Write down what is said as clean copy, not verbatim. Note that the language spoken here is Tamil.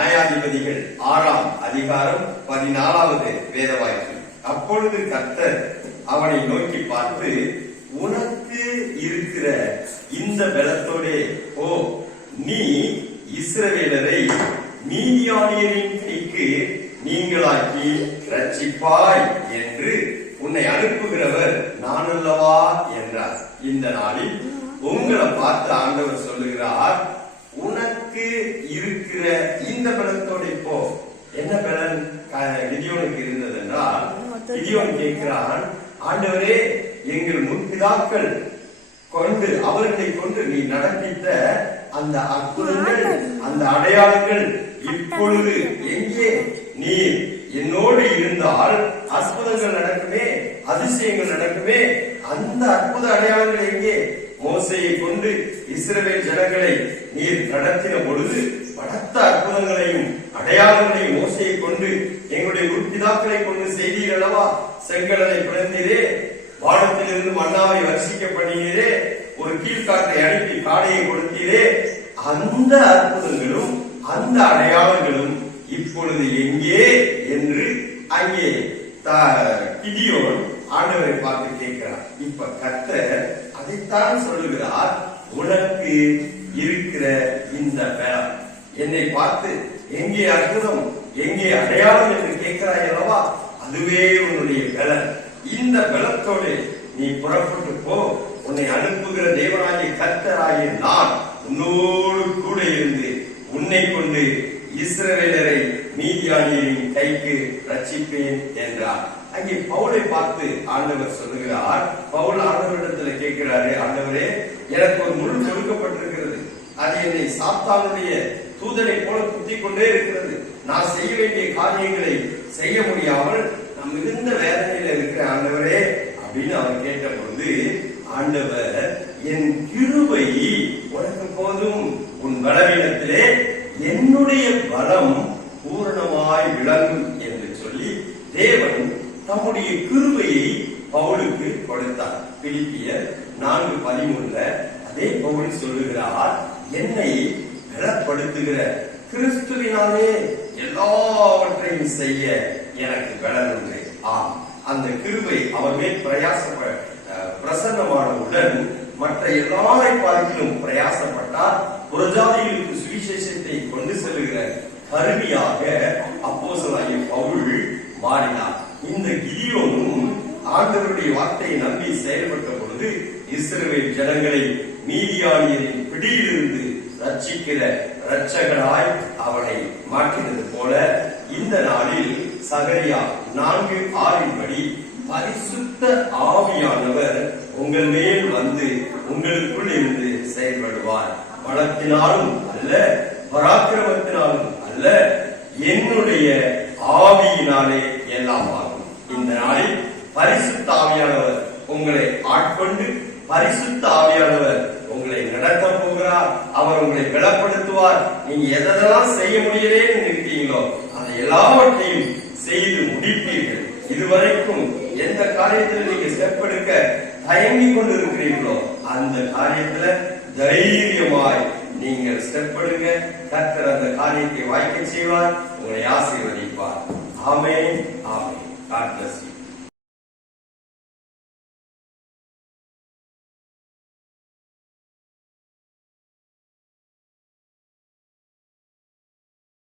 நியாயாதிபதிகள் 6ஆம் அதிகாரம் 14வது வேத வாக்கியம். அப்பொழுது கர்த்தர் அவனை நோக்கி பார்த்து, உனக்கு இருக்கிற இந்த பலத்தோடே போ, நீ இஸ்ரவேலரை மீதியானியரின் கைக்கு நீங்களாக்கி ரட்சிப்பாய் என்று உன்னை அனுப்புகிறவர் நான் அல்லவா என்றார். இந்த நாளில் உங்களை பார்த்து ஆண்டவர் சொல்லுகிறார், உனக்கு இருக்கிற இந்த பலத்தோட போ. என்ன பலன் கிதியோனுக்கு இருந்தது என்றால், கிதியோன் கேட்கிறான், ஆண்டவரே, எங்கள் முற்பிதாக்கள் கொண்டு அவர்களை கொண்டு நீ நடப்பித்த அந்த அற்புதங்கள், அந்த அடையாளங்கள் இப்பொழுது எங்கே? நீ என்னோடு இருந்தால் அற்புதங்கள் நடக்குமே, அதிசயங்கள் நடக்குமே. அந்த அற்புத அடையாளங்கள் எங்கே? மோசையை கொண்டு இஸ்ரவேல் ஜனங்களை நீர் நடத்தின பொழுது பலத்த அற்புதங்களையும் அடையாளங்களையும் மோசையை கொண்டு எங்களுடைய முற்பிதாக்களை கொண்டு செய்தீர் அல்லவா? செங்கடலை பிளந்தீரே, வானத்திலிருந்து மன்னாவை வர்ஷிக்க பண்ணினீரே, ஒரு கீழ்காற்றை அனுப்பி காடையை கொடுத்தீரே. அந்த அற்புதங்களும் அந்த அடையாளங்களும் இப்பொழுது எங்கே என்று அங்கே கிதியோன் ஆண்டவரை பார்த்து கேட்கிறார். இப்ப கர்த்தர் அதைத்தான் சொல்லுகிறார், உனக்கு இருக்கிற இந்த பலம். என்னை பார்த்து எங்கே அற்புதம், எங்கே அடையாளம் என்று கேட்கிறாய் அல்லவா? அதுவே உன்னுடைய பலம். இந்த பலத்தோடு நீ புறப்பட்டு போ. உன்னை அனுப்புகிற தேவனாகிய கர்த்தராகிய நான் உன்னோடு கூட இருந்து உன்னை கொண்டு இஸ்ரவேலரை மீதியானியரின் கைக்கு ரட்சிப்பேன் என்றார். அங்கே பவுலை பார்த்து ஆண்டவர் சொல்லுகிறார். பவுல் ஆண்டவரிடத்துல கேட்கிறாரு, ஆண்டவரே, எனக்கு ஒரு முள் கொடுக்கப்பட்டிருக்கிறது, அது என்னை சாத்தானுடைய தூதனை போல குத்திக் கொண்டே இருக்கிறது. நான் செய்ய வேண்டிய காரியங்களை செய்ய முடியாமல் நான் மிகுந்த வேதனையில இருக்கிற ஆண்டவரே அப்படின்னு அவர் கேட்ட பொழுது, ஆண்டவர், என் கிருபை உனக்கு போதும், உன் பலவீனத்திலே என்னுடைய பலம் பூரணமாய் விளங்கும் என்று சொல்லி தேவன் தம்முடைய கிருபையை பவுலுக்கு கொடுத்தார். பிலிப்பியர் 4:13 அதே பவுல் சொல்லுகிறார், என்னை பலப்படுத்துகிற கிறிஸ்துவினாலே எல்லாவற்றையும் செய்ய எனக்கு பலன் உண்டு. அந்த கிருபை அவர் மேல் பிரசன்னமானவுடன் மற்ற எல்லாரை பார்க்கிலும் பிரயாசப்பட்டார். புறஜாதிகளுக்கு சுவிசேஷத்தை கொண்டு செல்லுகிற கருவியாக அப்போஸ்தலனாகிய பவுல் மாறினார். இந்த கிதியோனும் ஆண்டவருடைய வார்த்தையை நம்பி செயல்பட்ட பொழுது இஸ்ரவேல் ஜனங்களை மீதியானியரின் பிடியிலிருந்து ரட்சிக்கிற இரட்சகனாய் அவனை மாற்றினது போல இந்த நாளில் சகரியா 4:6 படி பரிசுத்த ஆவியானவர் உங்கள் மேல் வந்து உங்களுக்குள் இருந்து செயல்படுவார். பலத்தினாலும் அல்ல, பராக்கிரமத்தினாலும் அல்ல, என்னுடைய ஆவியினாலே எல்லாம் ஆகும். இந்த நாளில் பரிசுத்த ஆவியானவர் உங்களை ஆட்கொண்டு பரிசுத்த ஆவியானவர் உங்களை நடத்த போகிறார். அவர் உங்களை பலப்படுத்துவார். நீங்க எதெல்லாம் செய்ய முடியலேன்னு இருக்கீங்களோ அதை எல்லாவற்றையும் செய்து முடிப்பீர்கள். இதுவரைக்கும் எந்த காரியத்தில் நீங்க ஸ்டெப் எடுக்க தயங்கி கொண்டு இருக்கிறீர்களோ அந்த காரியத்துல தைரியமாய் நீங்கள் ஸ்டெப் எடுங்க. கர்த்தர் அந்த காரியத்தை வாய்க்க செய்வார், உங்களை ஆசீர்வதிப்பார். ஆமென், ஆமென். God bless you.